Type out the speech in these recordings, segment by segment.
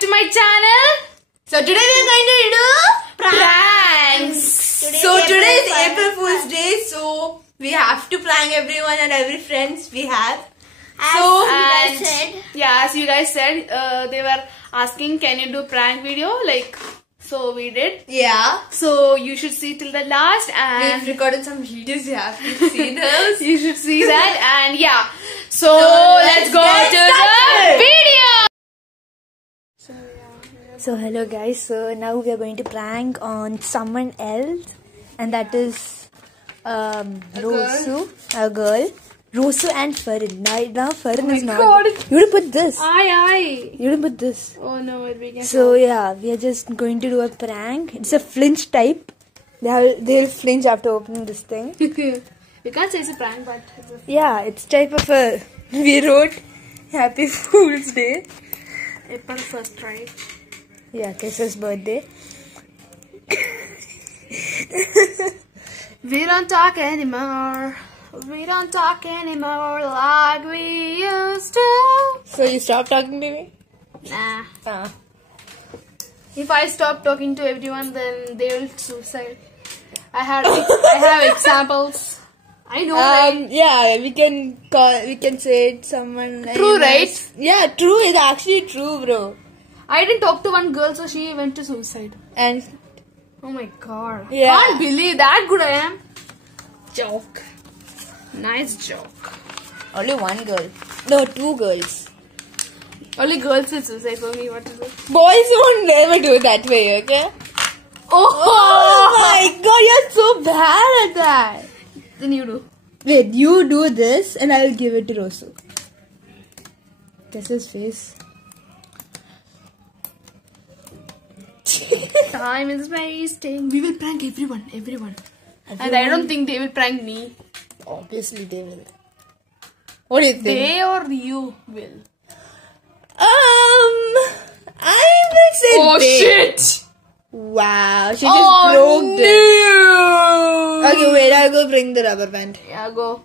back to my channel. So today we are going to do pranks. Today is April Fool's Day, so we have to prank everyone and every friends we have. As you guys said, they were asking, can you do prank video? So we did. Yeah. So you should see till the last, and we've recorded some videos. You have to see those. You should see that, and yeah. So let's go to the video. So hello guys. So now we are going to prank on someone else, and that is Rosu, a girl. Rosu and Farin. Now Farin is not. God. You didn't put this. Aye. You didn't put this. Oh no, it became. So yeah, we are just going to do a prank. It's a flinch type. They'll flinch after opening this thing. You can't say it's a prank, but it's a yeah, it's type of a. We wrote Happy Fool's Day. April 1st, right? Yeah, Kissa's birthday. We don't talk anymore. We don't talk anymore like we used to. So you stop talking to me? Nah. If I stop talking to everyone, then they will suicide. I have examples. I know. Right? Yeah, we can say it someone. True, right? Yeah, true. It's actually true, bro. I didn't talk to one girl, so she went to suicide. And oh my god, yeah. Can't believe that good I am. Joke. Nice joke. Only one girl. No, two girls. Only girls will suicide for me. What is it? Boys won't never do it that way, okay? Oh my god, you're so bad at that. Then you do. Wait, you do this and I will give it to Rosu. Guess his face. Time is wasting. We will prank everyone. And I don't think they will prank me. Obviously they will. What do you think? They or you will? I will say oh they. Shit! Wow, she just broke this. Okay, wait, I'll go bring the rubber band. Yeah, go.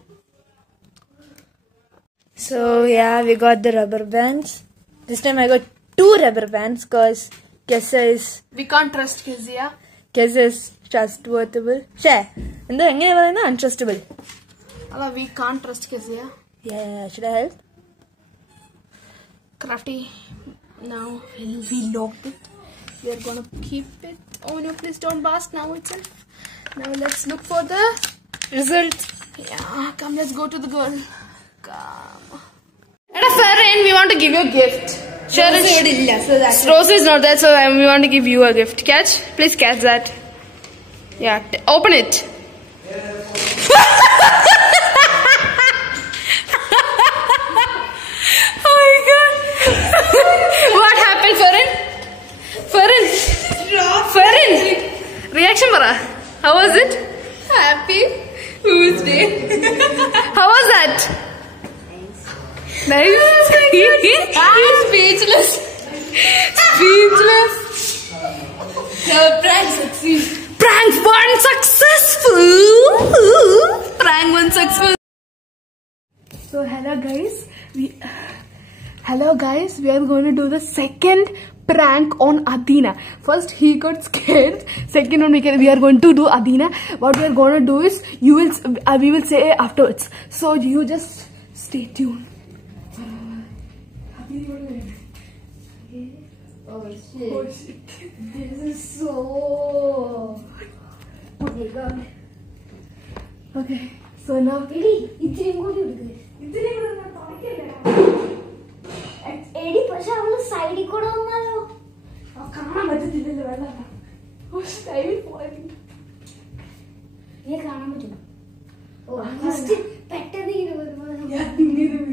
So yeah, we got the rubber bands. This time I got 2 rubber bands because Kessa is... We can't trust Kezia. Kessa is trustworthy. Share. And then untrustable. We can't trust Kezia. Yeah, should I help? Crafty. Now we locked it. We are gonna keep it. Oh no, please don't blast now itself. Now let's look for the result. Yeah, come, let's go to the girl. Come. At a Farin, we want to give you a gift. Rose is not there, so we want to give you a gift. Catch? Please catch that. Yeah, open it. Oh my god. What happened, Farin? Reaction para. How was it? Happy Fool's Day. How was that? Nice. He's speechless. The prank succeeds. Prank 1 successful. Prank 1 successful. So hello guys, we are going to do the second prank on Adina. First he got scared. Second one we are going to do Adina. What we are going to do is we will say afterwards. So you just stay tuned. Oh shit. This is so... Oh my god. Okay, so now... side kuda unnado. Kana matidilla vella. Oh shit, I will fall in. Ye kana matu. Oh, first pettadi idu. Yeah, neither.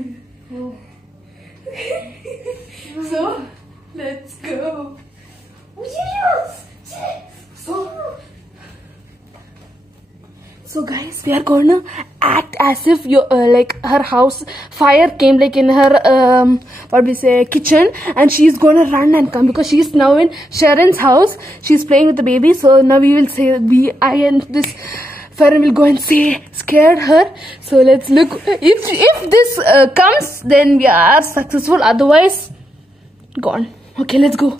Oh. So, let's go. So guys, we are gonna act as if you her house fire came in her kitchen, and she's gonna run and come because she's now in Sharon's house. She's playing with the baby. So now we will say I and this Farin will go and say scared her. So let's look. If this comes, then we are successful. Otherwise, gone. Okay, let's go.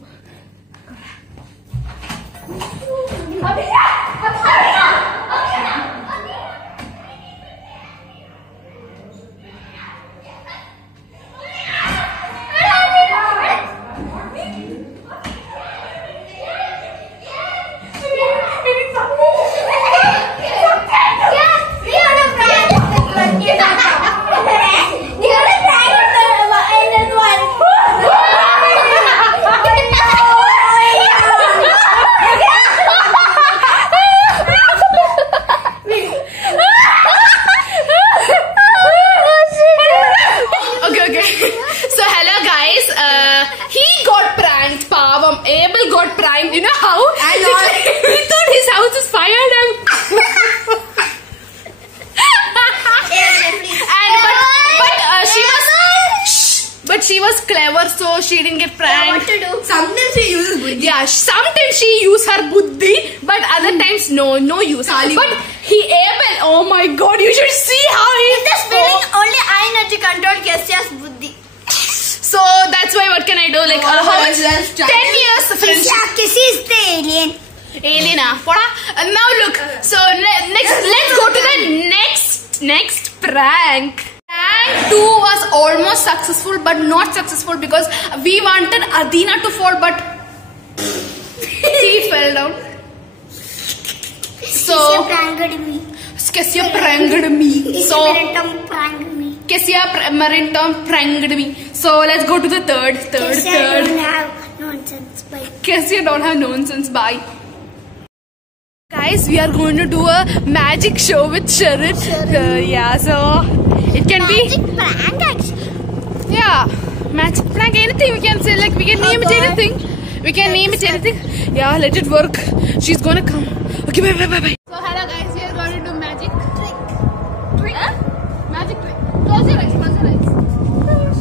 Abel got pranked. You know how? We thought his house is fired and but she was clever, so she didn't get pranked. What to do? Sometimes she uses buddhi. Yeah, sometimes she uses her buddhi, but other times no use. But Abel, oh my God, you should see how he is. The spelling only I know to control Kesia's buddhi. So that's why what can I do? Like 10 years friendship. Kesi is the alien. Alien, now look. So let's go to the next prank. Prank 2 was almost successful, but not successful because we wanted Adina to fall, but he fell down. So Kesia pranked me. So Kesia pranked me. So let's go to the third. Kesia don't have nonsense. Bye. Kesia don't have nonsense. Bye. Guys, we are going to do a magic show with Sharon. Yeah, so it can magic prank actually. Yeah, magic prank. Anything we can say. Like we can name it anything. We can name it anything. Yeah, let it work. She's gonna come. Okay, bye. So hello guys, we are going to do magic trick. Magic trick. Close your eyes. Close your eyes.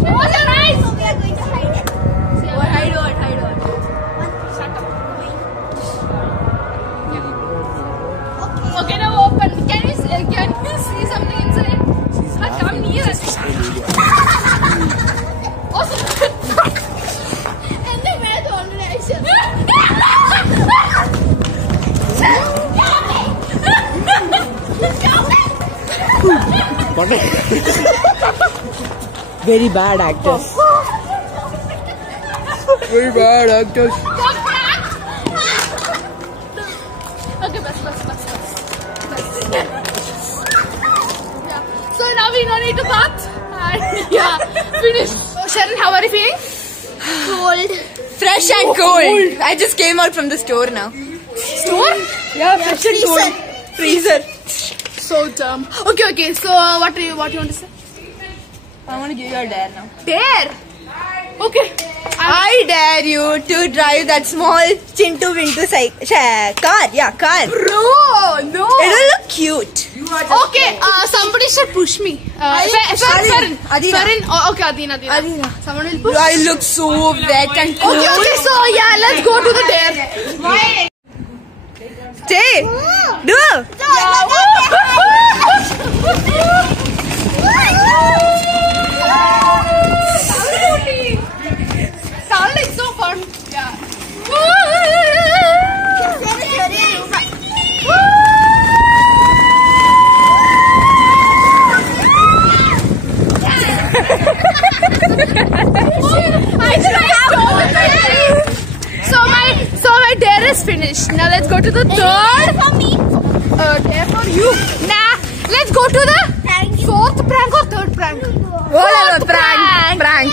Close your eyes. So we are going to hide it. Hide what? Shut up. Okay, now open. Can you see something inside? Come near us. And the man already action. Very bad actors. Very bad actors. Okay, bus. So now we don't need to bath. And yeah, finished. So Sharon, how are you feeling? Cold. Fresh and cold. I just came out from the store now. Store? Yeah, fresh and cold. Freezer. So dumb. Okay. So what do you want to say? I want to give you a dare now. Dare? Okay. I dare you to drive that small Chintu Vintu car. Yeah, car. Bro, no. It will look cute. Okay, somebody should push me. Farin. Oh, okay, Adina. Someone will push. I look so wet and cold. Okay, so yeah, let's go to the dare. Stay. Do. Sound like so fun. Yeah. So my dare is finished. Now let's go to the third. Dare for you. Nah, let's go to the fourth prank or third prank. Prank.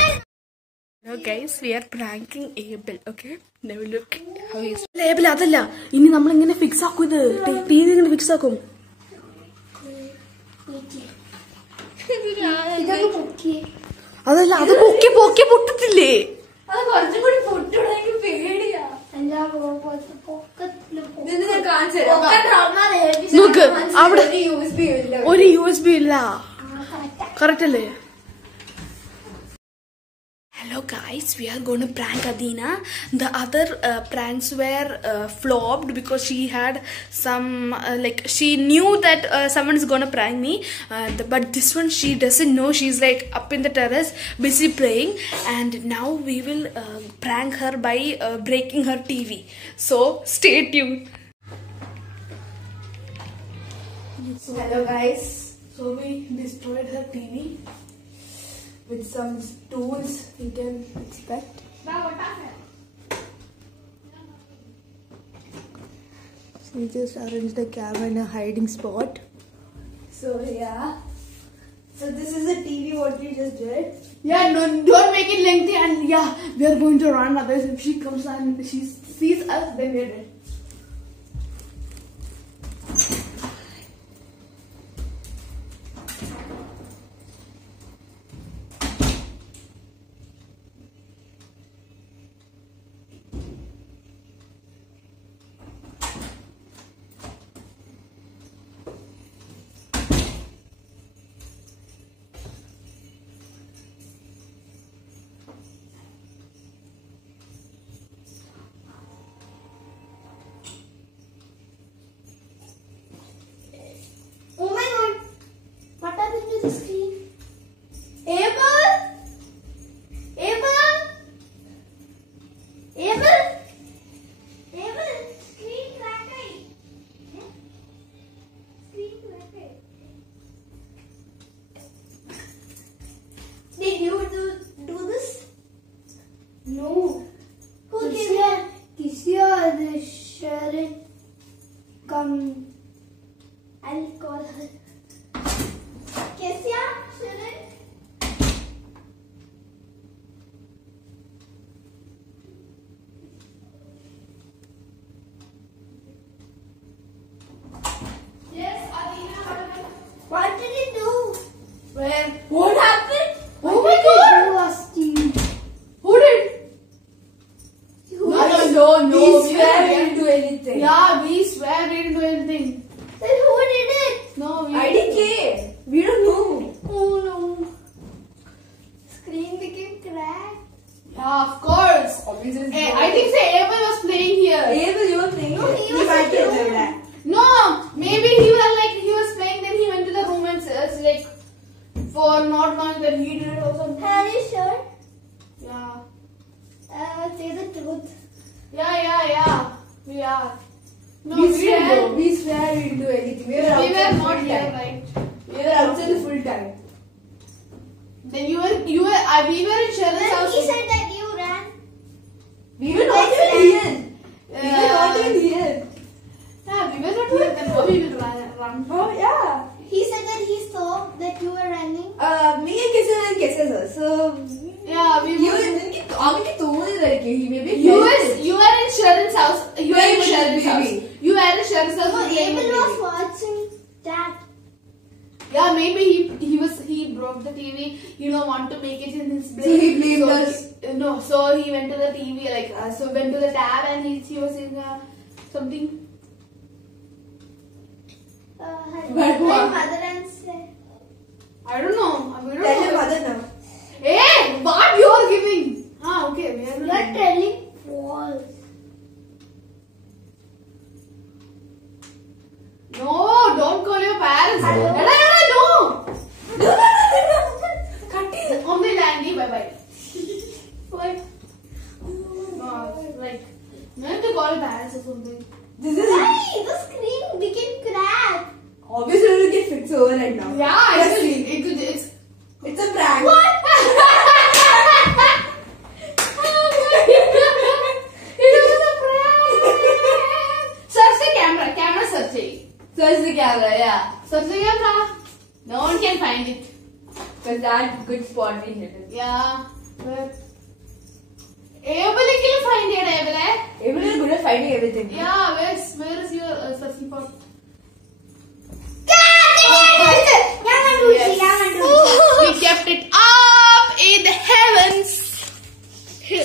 Hello guys, we are pranking Abel. Okay, now look how he's. Abel, adalla. Ini nammal ingane fix aakku idu. TV ingane fix aakum. അതല്ല അത് പൊക്കി പൊട്ടത്തില്ലേ നോക്ക് അവിടെ ഒരു USB ഇല്ല correct അല്ലേ hello guys, we are going to prank Adina. The other pranks were flopped because she had some like she knew that someone is going to prank me, but this one she doesn't know. She's like up in the terrace busy playing, and now we will prank her by breaking her TV. So stay tuned. Hello guys. So we destroyed her TV With some tools you can expect. So we just arranged the camera in a hiding spot. So yeah. So this is the TV what we just did. Yeah, no, don't make it lengthy, and yeah, we are going to run. Otherwise, if she comes and she sees us, then we're dead. Oh my god! What happened to the screen? Abel! Abel! Abel! Abel! Screen cracked. Screen cracked. Did you do this? No. Who gave you? Kisya, the Sharon. Come. I'll call her. Kesya, Sharon? Yes, Adina. What did you do? Where? What happened? Oh my god! You lost you. Who did? No. We swear we didn't do anything. Yeah, we swear we didn't do anything. Then who did it? No, we IDK. We don't know. Oh no. Screen became cracked. Yeah, of course. Obviously. I think say Abel was playing here. Abel, you were playing. No, he was might in the have done room. that. No, maybe he was playing. Then he went to the room and says like for not knowing that he did it or something. Are you sure? Yeah. Say the truth. Yeah. We are. No, We swear didn't. we didn't do anything. We were We outside were the not full here, time. right? We were outside the full time. Then we were in Sharon's Then house. he said that you ran. We were not even here. We were not Yeah. even here. Yeah, we were not here. Then how we will run? Oh yeah. He said that he saw that you were running. Me and Kesya sir. So Yeah, we you were. आगे तो नहीं लड़के ही maybe You were in Sharon's house. You were in Maybe, Sharon's house. maybe. You were in Sharon's house. No, playing Abel with was baby. watching that. Yeah, maybe he broke the TV. You don't want to make it in his So blame. he blamed us. So he went to the TV so went to the tab and he was in something. My what? mother and said. I don't know. We don't Tell know. your mother now. Hey, what you are giving? Okay. We are You are telling false. No, don't call your parents. Hello? No. Cut it. Only Landy, bye. What? Like, you have to call your parents or something. This is Why? The screen became cracked. obviously it will get fixed overnight now. Yeah, Yes, it's it's a prank. What? It was a prank. Search the camera. Camera searching. Search the camera, yeah. Search the camera. No one can find it. Because that good spot we hit it. Yeah. But Abel can find it, Abel. Abel is good at finding everything. Yeah, where is your searching for? We kept it up in the heavens.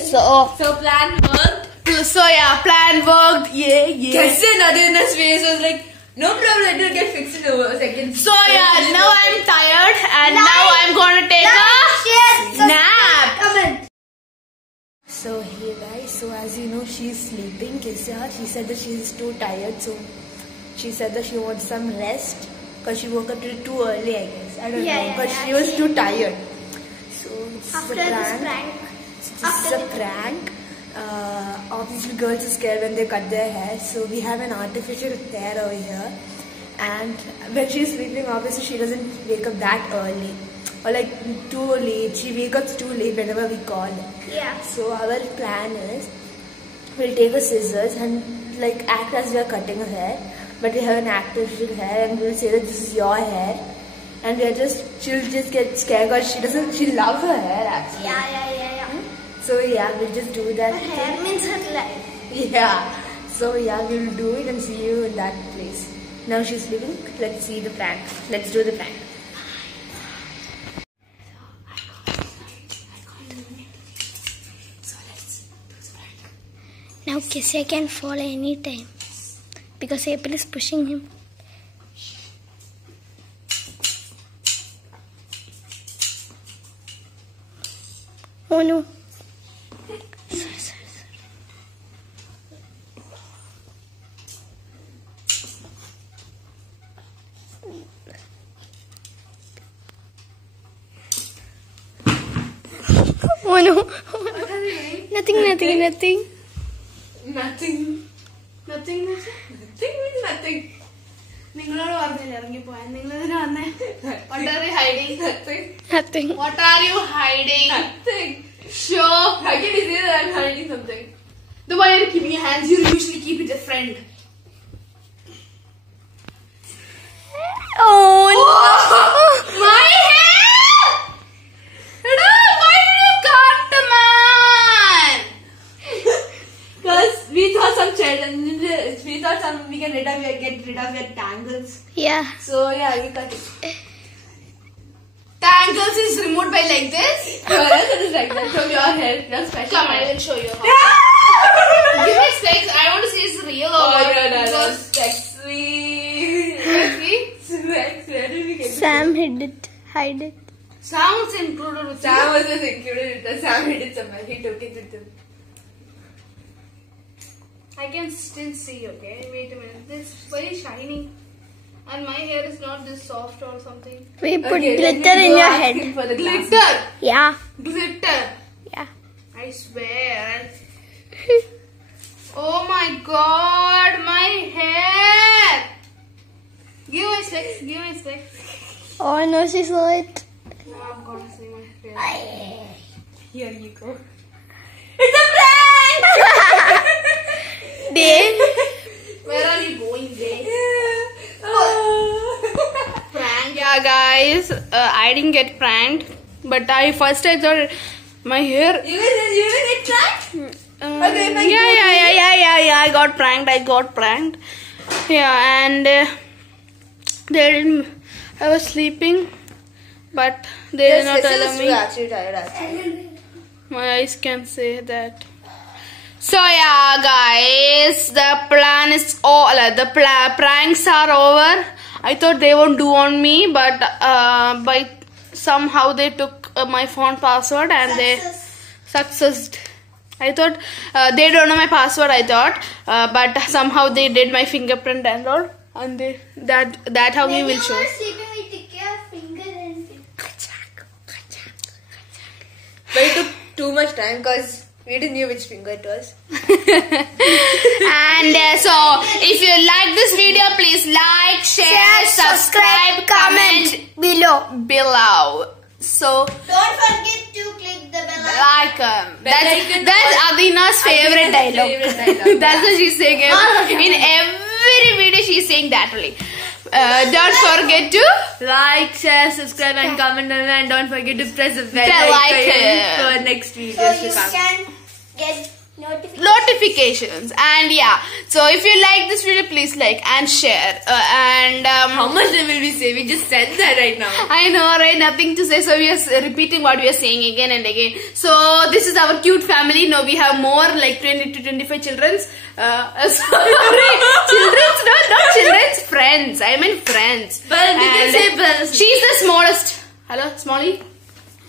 So plan worked. So yeah, plan worked. Yeah. Kesya and Adina's face was like, no problem, it will get fixed in a second. So yeah, now I'm tired and now I'm gonna take a nap. So hey guys, so as you know, she's sleeping. Kisha, she said that she's too tired, so she said that she wants some rest because she woke up too early, I guess. I don't know, because she was too tired. So it's After a this prank. prank. So this is a prank. Obviously, girls are scared when they cut their hair, so we have an artificial hair over here. And when she's sleeping, obviously she doesn't wake up that early or like too late. She wakes up too late whenever we call her. Yeah. So our plan is we'll take a scissors and like act as we are cutting her hair, but we have an artificial hair and we'll say that this is your hair, and she'll just get scared because she loves her hair actually. Yeah. So yeah, we'll just do that. Her hair means her life. Yeah. So yeah, we'll do it and see you in that place. Now she's sleeping. Let's see the prank. Let's do the prank. Now Kisha can fall anytime because April is pushing him. Oh no. Oh no. Nothing. Nothing means nothing. നിങ്ങളോട് പറഞ്ഞില്ല ഇറങ്ങിപ്പോയാൽ നിങ്ങൾ ഇതിന് വന്നേ. What are you hiding? Nothing. What are you hiding? Nothing. Sure. How can you say that I'm hiding something? The why you're keeping your hands, you usually keep it a friend. Oh no. My hair! Why did you cut, man? Because we thought we can get rid of your tangles. Yeah. So yeah, we cut it. Tangles is removed by like this. It is like that from your hair. That's special. Come, I will show you how. Give me specs. I want to see it's real or no. Sexy. Where did we get it? Sam hid it. Hide it. Sounds included with Sam was just included with us. Sam hid it somewhere. He took it with him. I can still see, okay? Wait a minute. This is very shiny. And my hair is not this soft or something. We put Okay, glitter in your head. For the glasses. Glitter! Yeah. Glitter! Yeah. I swear. Oh my god, my hair! Give me specs. Oh no, she saw it. Now I'm gonna see my hair. Here you go. It's a prank! Dave. Where are you going, Dave? Prank. Yeah, guys, I didn't get pranked, but I thought my hair. You didn't get pranked? Okay, Yeah. I got pranked. Yeah, and I was sleeping, but they did not allow me. Actually tired. My eyes can say that. So yeah, guys, the plan is all. The pranks are over. I thought they won't do on me, but by somehow they took my phone password and they successed. I thought they don't know my password. I thought, but somehow they did my fingerprint and all, and that how we will show. But it took too much time because we didn't know which finger it was. And so if you like this video, please like, share, subscribe, comment below. So Don't forget to click the bell icon. That's Adina's favorite dialogue. That's what she's saying in every video. She's saying that only. Don't forget to Like, share, subscribe and comment and don't forget to press the bell Bell icon icon. for next so videos to you come. can get notifications. And yeah, so if you like this video, please like and share. How much will we say? We just said that right now. I know, right? Nothing to say, so we are repeating what we are saying again and again. So this is our cute family. No, we have more like 20 to 25 children. Sorry, children's, no, not children's, friends. I mean friends. But we can And say friends. She's the smallest. Hello, Smalley.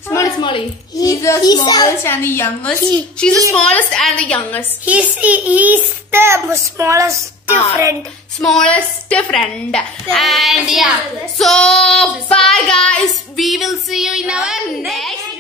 Smolly. He's the smallest and the youngest. She's the smallest and the youngest. He's the smallest friend. Smallest friend. And yeah. So bye guys. We will see you in our next